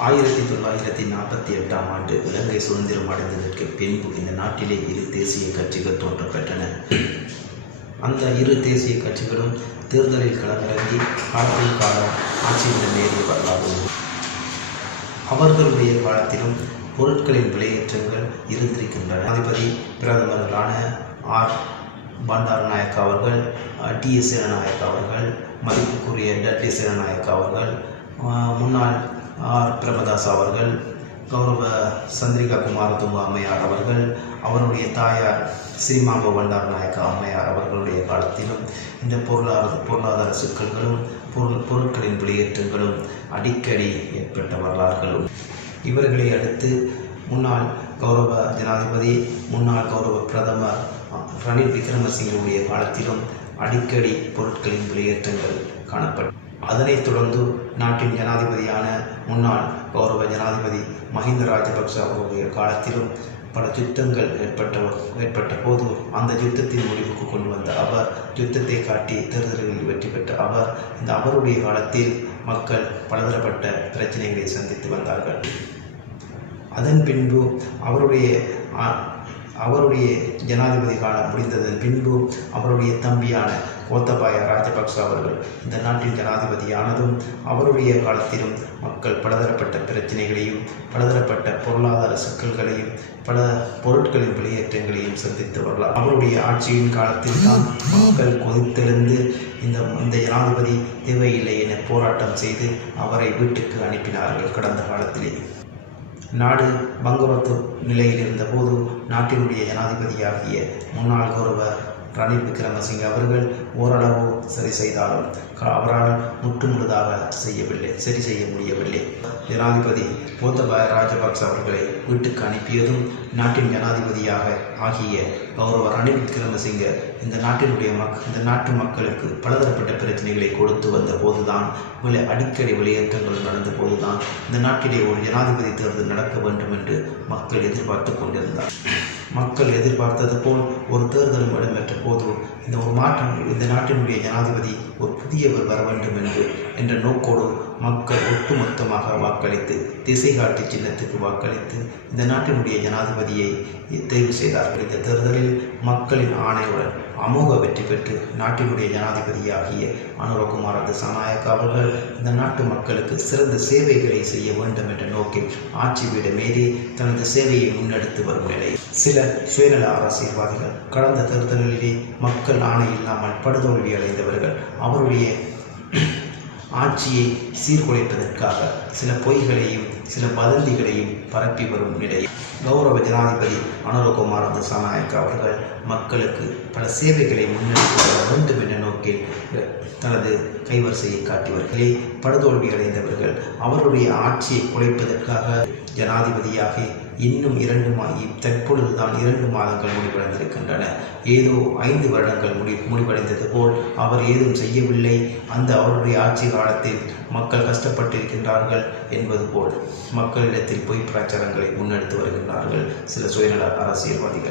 ஆயிரத்தி தொள்ளாயிரத்தி நாற்பத்தி எட்டாம் ஆண்டு இலங்கை சுதந்திரம் அடைந்ததற்கு பின்பு இந்த நாட்டிலே இரு தேசிய கட்சிகள் தோற்றப்பட்டன அந்த இரு தேசிய கட்சிகளும் தேர்தலில் களமிறங்கி காலத்தில் காலம் ஆட்சியிடம் ஏறிய வரலாறு. அவர்களுடைய காலத்திலும் பொருட்களின் விலையேற்றங்கள் இருந்திருக்கின்றன. அதிபதி பிரதமர்களான ஆர். பண்டார நாயக் அவர்கள் டி. எஸ். சேனநாயக் அவர்கள் மதிப்புக்குரிய டட்லி சேனநாயக் அவர்கள் அஹ், முன்னாள் ஆர். பிரமதாஸ் அவர்கள் கௌரவ சந்திரிகா குமாரதுங்க அம்மையார் அவர்கள் அவருடைய தாயார் ஸ்ரீமாங்க பண்டார் நாயக்கா அம்மையார் அவர்களுடைய காலத்திலும் இந்த பொருளாதார பொருளாதார சிக்கல்களும் பொருள் பொருட்களின் வெளியேற்றங்களும் அடிக்கடி ஏற்பட்ட வரலாறுகளும். இவர்களை அடுத்து முன்னாள் கௌரவ ஜனாதிபதி முன்னாள் கௌரவ பிரதமர் ரணில் விக்ரமசிங்கனுடைய காலத்திலும் அடிக்கடி பொருட்களின் வெளியேற்றங்கள் காணப்பட்டன அதனைத் தொடர்ந்து நாட்டின் ஜனாதிபதியான முன்னாள் கௌரவ ஜனாதிபதி மஹிந்த ராஜபக்ச அவருடைய காலத்திலும் பல யுத்தங்கள் ஏற்பட்ட ஏற்பட்ட போது அந்த யுத்தத்தின் முடிவுக்கு கொண்டு வந்த அவர் யுத்தத்தை காட்டி தேர்தல்களில் வெற்றி பெற்ற அவர் இந்த அவருடைய காலத்தில் மக்கள் பலதரப்பட்ட பிரச்சனைகளை சந்தித்து வந்தார்கள். அதன் பின்பு அவருடைய அவருடைய ஜனாதிபதி காலம் முடிந்ததன் பின்பு அவருடைய தம்பியான கோத்தபாய ராஜபக்ச அவர்கள் இந்த நாட்டின் ஜனாதிபதியானதும் அவருடைய காலத்திலும் மக்கள் பலதரப்பட்ட பிரச்சனைகளையும் பலதரப்பட்ட பொருளாதார சிக்கல்களையும் பல பொருட்களின் வெளியேற்றங்களையும் சந்தித்து வரலாம். அவருடைய ஆட்சியின் காலத்தில் தான் மக்கள் கொதித்தெழுந்து இந்த இந்த ஜனாதிபதி தேவையில்லை என போராட்டம் செய்து அவரை வீட்டுக்கு அனுப்பினார்கள். கடந்த காலத்திலே நாடு பங்குரத்து நிலையில் இருந்தபோது நாட்டினுடைய ஜனாதிபதியாகிய முன்னாள் கௌரவ ரணில் விக்ரமசிங்க அவர்கள் ஓரளவு சரி செய்தாலும் அவரால் முற்றுமுழுதாக செய்யவில்லை சரி செய்ய முடியவில்லை. ஜனாதிபதி கோத்தபாய ராஜபக்ச அவர்களை வீட்டுக்கு அனுப்பியதும் நாட்டின் ஜனாதிபதியாக ஆகிய கௌரவ ரணில் விக்ரமசிங்க இந்த நாட்டினுடைய மக் இந்த நாட்டு மக்களுக்கு பலதரப்பட்ட பிரச்சனைகளை கொடுத்து வந்த போதுதான் விலை அடிக்கடி வெளியேற்றங்கள் நடந்த போதுதான் இந்த நாட்டிலே ஒரு ஜனாதிபதி தேர்தல் நடக்க வேண்டும் என்று மக்கள் எதிர்பார்த்து கொண்டிருந்தார் மக்கள் எதிர்பார்த்தது போல் ஒரு தேர்தலும் இடம்பெற்ற போது இந்த ஒரு மாற்றம் இந்த நாட்டினுடைய ஜனாதிபதி ஒரு புதியவர் வர வேண்டும் என்று என்ற நோக்கோடு மக்கள் ஒட்டுமொத்தமாக வாக்களித்து திசை காட்டி சின்னத்துக்கு வாக்களித்து இந்த நாட்டினுடைய ஜனாதிபதியை தேர்வு செய்தார்கள். இந்த தேர்தலில் மக்களின் ஆணையுடன் அமோக வெற்றி பெற்று நாட்டினுடைய ஜனாதிபதியாகிய அனுரகுமார திசாநாயக் அவர்கள் இந்த நாட்டு மக்களுக்கு சிறந்த சேவைகளை செய்ய வேண்டும் என்ற நோக்கில் ஆட்சி மீறி தனது சேவையை முன்னெடுத்து வரும் நிலை சில சுயநல அரசியல்வாதிகள் கடந்த தேர்தலிலே மக்கள் ஆணை இல்லாமல் படுதோல்வி அடைந்தவர்கள் அவருடைய ஆட்சியை சீர்குலைப்பதற்காக சில பொய்களையும் சில வதந்திகளையும் பரப்பி வரும் நிலையில் கௌரவ ஜனாதிபதி அனுரகுமார திசாநாயக் அவர்கள் மக்களுக்கு பல சேவைகளை முன்னெடுத்து வர வேண்டும் என்ற நோக்கில் தனது கைவரிசையை காட்டியவர்களே படுதோல்வி அடைந்தவர்கள் அவருடைய ஆட்சியை குலைப்பதற்காக ஜனாதிபதியாக இன்னும் இரண்டு மா தற்பொழுதுதான் இரண்டு மாதங்கள் முடிவடைந்திருக்கின்றன. ஏதோ ஐந்து வருடங்கள் முடி முடிவடைந்தது போல் அவர் ஏதும் செய்யவில்லை. அந்த அவருடைய ஆட்சி காலத்தில் மக்கள் கஷ்டப்பட்டிருக்கின்றார்கள் என்பது போல் மக்களிடத்தில் பொய் பிரச்சாரங்களை முன்னெடுத்து வருகின்றார்கள் சில சுயநல அரசியல்வாதிகள்.